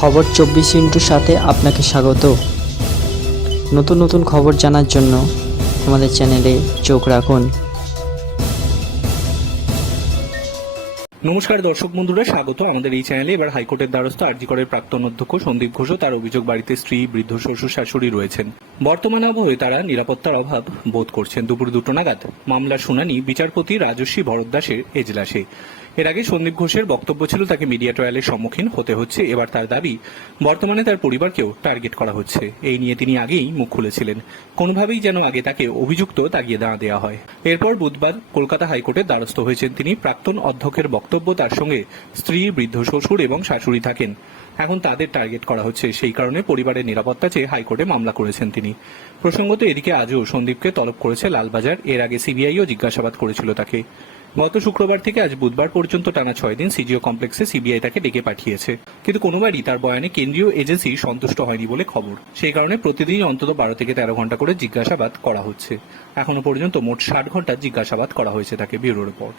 খবর চব্বিশ ইন্টুর সাথে আপনাকে স্বাগত। নতুন নতুন খবর জানার জন্য আমাদের চ্যানেলে চোখ রাখুন। নমস্কার দর্শক বন্ধুরা, স্বাগত আমাদের এই চ্যানেলে। এবার হাইকোর্টের দ্বারস্থ আরজিকরের প্রাক্তন অধ্যক্ষ সন্দীপ ঘোষ তার অভিযোগ বাড়িতে স্ত্রী, বৃদ্ধ শ্বশুর শাশুড়ি রয়েছেন। বর্তমান আবহে তারা নিরাপত্তার অভাব বোধ করছেন। দুপুর দুটো নাগাদ মামলার শুনানি বিচারপতি রাজস্বী দাসের এজলাসে। এর আগে সন্দীপ ঘোষের বক্তব্য ছিল তাকে মিডিয়া ট্রায়ালের সম্মুখীন হতে হচ্ছে। এবার তার দাবি, বর্তমানে তার পরিবারকেও টার্গেট করা হচ্ছে। এই নিয়ে তিনি আগেই মুখ খুলেছিলেন। কোনোভাবেই যেন আগে তাকে অভিযুক্ত তাগিয়ে দেওয়া দেওয়া হয়। এরপর বুধবার কলকাতা হাইকোর্টের দ্বারস্থ হয়েছেন তিনি। প্রাক্তন অধ্যক্ষের বক্তব্য তার সঙ্গে স্ত্রী, বৃদ্ধ শ্বশুর এবং শাশুড়ি থাকেন। এখন তাদের টার্গেট করা হচ্ছে। সেই কারণে পরিবারের নিরাপত্তা চেয়ে হাইকোর্টে মামলা করেছেন তিনি। প্রসঙ্গত এদিকে আজও সন্দীপকে তলব করেছে লালবাজার। এর আগে সিবিআইও জিজ্ঞাসাবাদ করেছিল তাকে। গত শুক্রবার থেকে আজ বুধবার পর্যন্ত টানা ছয় দিন সিজিও কমপ্লেক্সে সিবিআই তাকে ডেকে পাঠিয়েছে। কিন্তু কোনোবারই তার বয়ানে কেন্দ্রীয় এজেন্সি সন্তুষ্ট হয়নি বলে খবর। সেই কারণে প্রতিদিন অন্তত বারো থেকে তেরো ঘণ্টা করে জিজ্ঞাসাবাদ করা হচ্ছে। এখনও পর্যন্ত মোট ষাট ঘণ্টা জিজ্ঞাসাবাদ করা হয়েছে তাকে ব্যুরো রিপোর্ট।